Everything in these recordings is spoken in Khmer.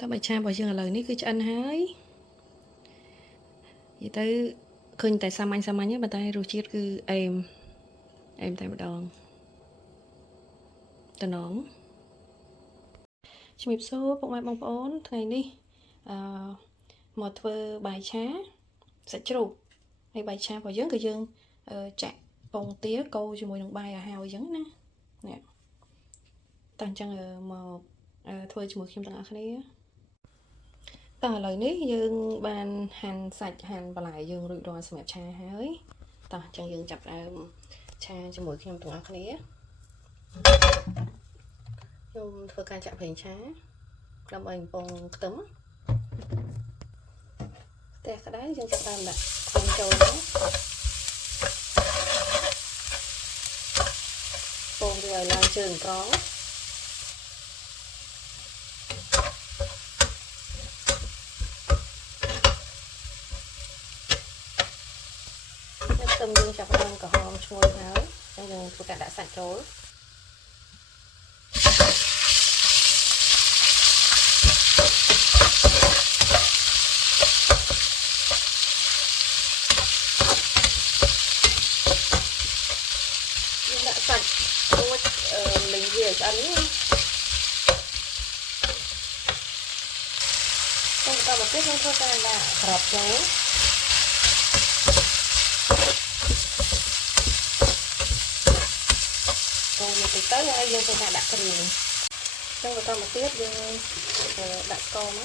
តើបាយឆារបស់យើងឥឡូវនេះគឺឆ្អិនហើយនិយាយទៅឃើញតែសាមញ្ញទេប៉ុន្តែរសជាតិគឺអែមតែម្ដងតំណងជំរាបសួរពុកម៉ែបងប្អូនថ្ងៃនេះមកធ្វើបាយឆាសាច់ជ្រូកហើយបាយឆារបស់យើងគឺយើងចាក់ពងទាកូរជាមួយនឹងបាយឲ្យហើយអញ្ចឹងណានេះតោះអញ្ចឹងមកធ្វើជាមួយខ្ញុំទាំងអស់គ្នាតោះឥឡូវនេះយើងបានហាន់សាច់ហាន់បន្លែយើងរួចរាល់សម្រាប់ឆាហើយតោះអញ្ចឹងយើងចាប់ផ្ដើមឆាជាមួយខ្ញុំទាំងអស់គ្នាខ្ញុំធ្វើការចាក់ប្រេងឆាដើម្បីបំពងខ្ទឹមផ្ទះក្តៅយើងចាប់ផ្ដើមដាក់ខ្ទឹមចូលពងវាឲ្យឡើងជើងត្រង់ខ្ទឹមយើងចាប់ផ្ដើមក្រហមឈ្ងុយហើយហើយយើងធ្វើការដាក់សាច់ចូលដាក់សាច់រួចលេងវាឆ្អិននេះបន្តមកទៀតយើងធ្វើការដាក់ក្របចូលចូលមកទៅហើយយើងធ្វើការដាក់គ្រឿងចឹងបន្តមកទៀតយើងដាក់ស្ករម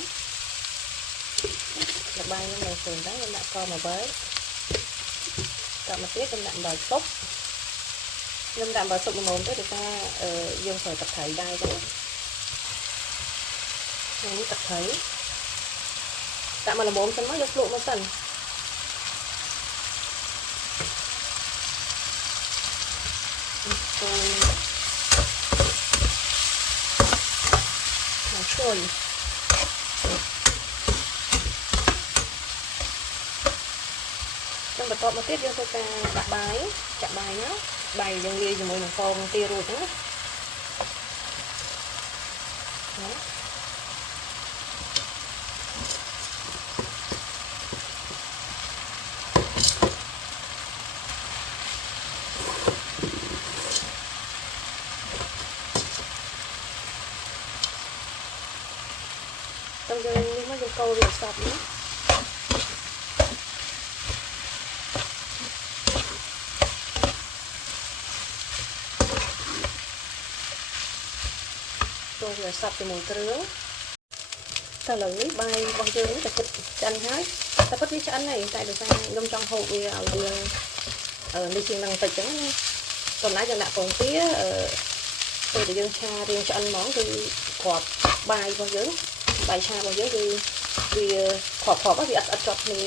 កល្បាយនឹងនៅខ្លួនដែរយើងដាក់ស្ករមកបើតមកទៀតយើងដាក់អំបិលស៊ុបខ្ញុំដាក់អំបិលស៊ុបល្មមទៅដោយសារយើងប្រើទឹកត្រីដែរចឹងនេះទឹកត្រីដាក់មកល្មមសិនមកយកភ្លក់មកសិនចូលឈ្ងុយចឹងបន្ទាប់មកទៀតយើងធ្វើការដាក់បាយចាក់បាយមកបាយយើងលាយជាមួយនឹងពងទារួចហ្នឹងណាទៅយើងនេះមកយើងកូរវាសពនេះចូលវាសពជាមួយគ្រឿងតែឥឡូវនេះបាយរបស់យើងនេះតែគិតឆ្អិនហើយតែពិតវាឆ្អិនហើយតែដោយសារខ្ញុំចង់ហូបវាឲ្យវានេះជាងនឹងតិចចឹងណាសម្រាប់យើងដាក់ពងទាពេលដែលយើងឆារៀងឆ្អិនហ្មងគឺគ្រាប់បាយរបស់យើងបាយឆារបស់យើងគឺវាគ្រាប់វាអត់ជាប់គ្នា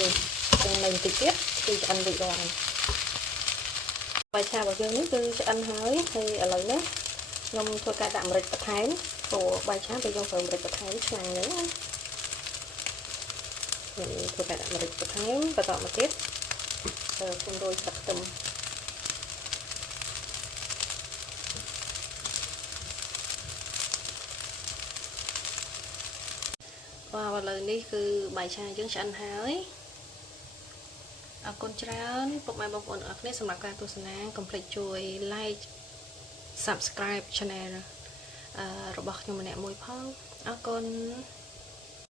ចឹងនៅបន្តិចទៀតគឺឆ្អិនរួចរាល់ហើយបាយឆារបស់យើងនេះគឺឆ្អិនហើយហើយឥឡូវនេះខ្ញុំធ្វើការដាក់ម្រេចបន្ថែមព្រោះបាយឆាពេលយើងប្រើម្រេចបន្ថែមឆ្ងាញ់ហ្នឹងណាខ្ញុំធ្វើការដាក់ម្រេចបន្ថែមបន្តមកទៀតខ្ញុំរោយស្លឹកខ្ទឹមបាទឥឡូវនេះគឺបាយឆាយើងឆ្អិនហើយអរគុណច្រើនពុកម៉ែបងប្អូនអរគ្នាសម្រាប់ការទស្សនាកុំភ្លេចជួយ like subscribe channel របស់ខ្ញុំម្នាក់មួយផងអរគុណ